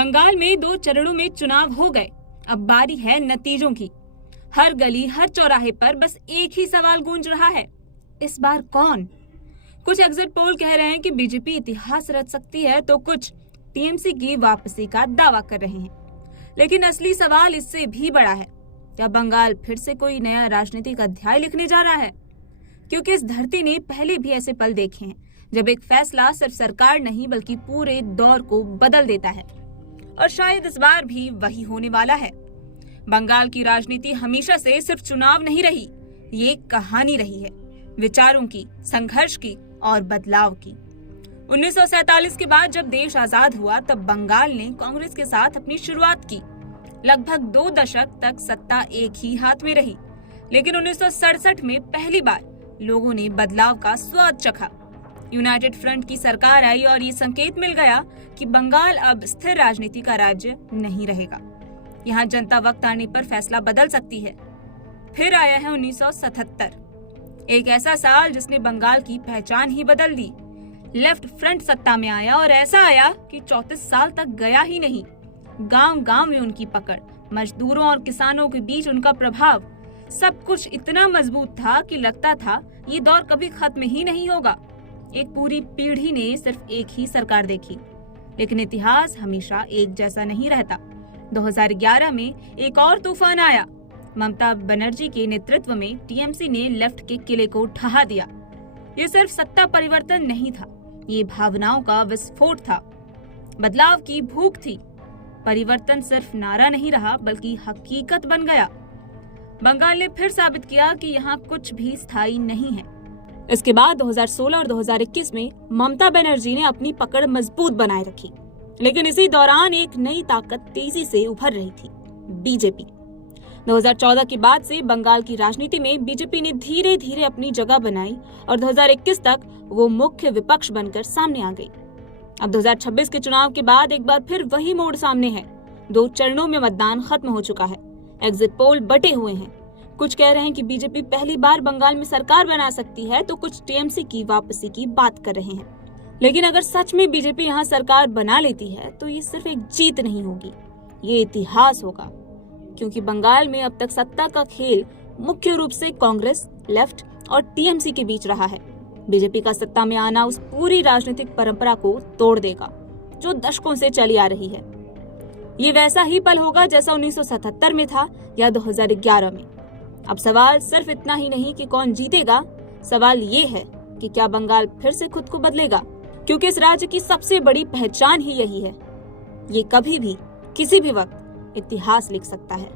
बंगाल में 2 चरणों में चुनाव हो गए, अब बारी है नतीजों की। हर गली हर चौराहे पर बस एक ही सवाल गूंज रहा है, इस बार कौन? कुछ एग्जिट पोल कह रहे हैं कि बीजेपी इतिहास रच सकती है, तो कुछ टीएमसी की वापसी का दावा कर रहे हैं। लेकिन असली सवाल इससे भी बड़ा है, क्या बंगाल फिर से कोई नया राजनीतिक अध्याय लिखने जा रहा है? क्योंकि इस धरती ने पहले भी ऐसे पल देखे हैं जब एक फैसला सिर्फ सरकार नहीं बल्कि पूरे दौर को बदल देता है, और शायद इस बार भी वही होने वाला है। बंगाल की राजनीति हमेशा से सिर्फ चुनाव नहीं रही, ये एक कहानी रही है, विचारों की, संघर्ष की और बदलाव की। 1947 के बाद जब देश आजाद हुआ तब बंगाल ने कांग्रेस के साथ अपनी शुरुआत की। लगभग 2 दशक तक सत्ता एक ही हाथ में रही, लेकिन 1967 में पहली बार लोगों ने बदलाव का स्वाद चखा। यूनाइटेड फ्रंट की सरकार आई और ये संकेत मिल गया कि बंगाल अब स्थिर राजनीति का राज्य नहीं रहेगा। यहाँ जनता वक्त आने पर फैसला बदल सकती है। फिर आया है 1977, एक ऐसा साल जिसने बंगाल की पहचान ही बदल दी। लेफ्ट फ्रंट सत्ता में आया और ऐसा आया कि 34 साल तक गया ही नहीं। गांव-गांव में उनकी पकड़, मजदूरों और किसानों के बीच उनका प्रभाव, सब कुछ इतना मजबूत था कि लगता था ये दौर कभी खत्म ही नहीं होगा। एक पूरी पीढ़ी ने सिर्फ एक ही सरकार देखी, लेकिन इतिहास हमेशा एक जैसा नहीं रहता। 2011 में एक और तूफान आया। ममता बनर्जी के नेतृत्व में टीएमसी ने लेफ्ट के किले को ढहा दिया। ये सिर्फ सत्ता परिवर्तन नहीं था, ये भावनाओं का विस्फोट था। बदलाव की भूख थी। परिवर्तन सिर्फ नारा नहीं रहा बल्कि हकीकत बन गया। बंगाल ने फिर साबित किया कि यहाँ कुछ भी स्थायी नहीं है। इसके बाद 2016 और 2021 में ममता बनर्जी ने अपनी पकड़ मजबूत बनाए रखी, लेकिन इसी दौरान एक नई ताकत तेजी से उभर रही थी, बीजेपी। 2014 के बाद से बंगाल की राजनीति में बीजेपी ने धीरे धीरे अपनी जगह बनाई और 2021 तक वो मुख्य विपक्ष बनकर सामने आ गई। अब 2026 के चुनाव के बाद एक बार फिर वही मोड़ सामने है। 2 चरणों में मतदान खत्म हो चुका है, एग्जिट पोल बटे हुए हैं। कुछ कह रहे हैं कि बीजेपी पहली बार बंगाल में सरकार बना सकती है, तो कुछ टीएमसी की वापसी की बात कर रहे हैं। लेकिन अगर सच में बीजेपी यहाँ सरकार बना लेती है तो ये सिर्फ एक जीत नहीं होगी, ये इतिहास होगा। क्योंकि बंगाल में अब तक सत्ता का खेल मुख्य रूप से कांग्रेस, लेफ्ट और टीएमसी के बीच रहा है। बीजेपी का सत्ता में आना उस पूरी राजनीतिक परंपरा को तोड़ देगा जो दशकों से चली आ रही है। ये वैसा ही पल होगा जैसा 1977 में था या 2011 में। अब सवाल सिर्फ इतना ही नहीं कि कौन जीतेगा, सवाल ये है कि क्या बंगाल फिर से खुद को बदलेगा, क्योंकि इस राज्य की सबसे बड़ी पहचान ही यही है। ये कभी भी किसी भी वक्त इतिहास लिख सकता है।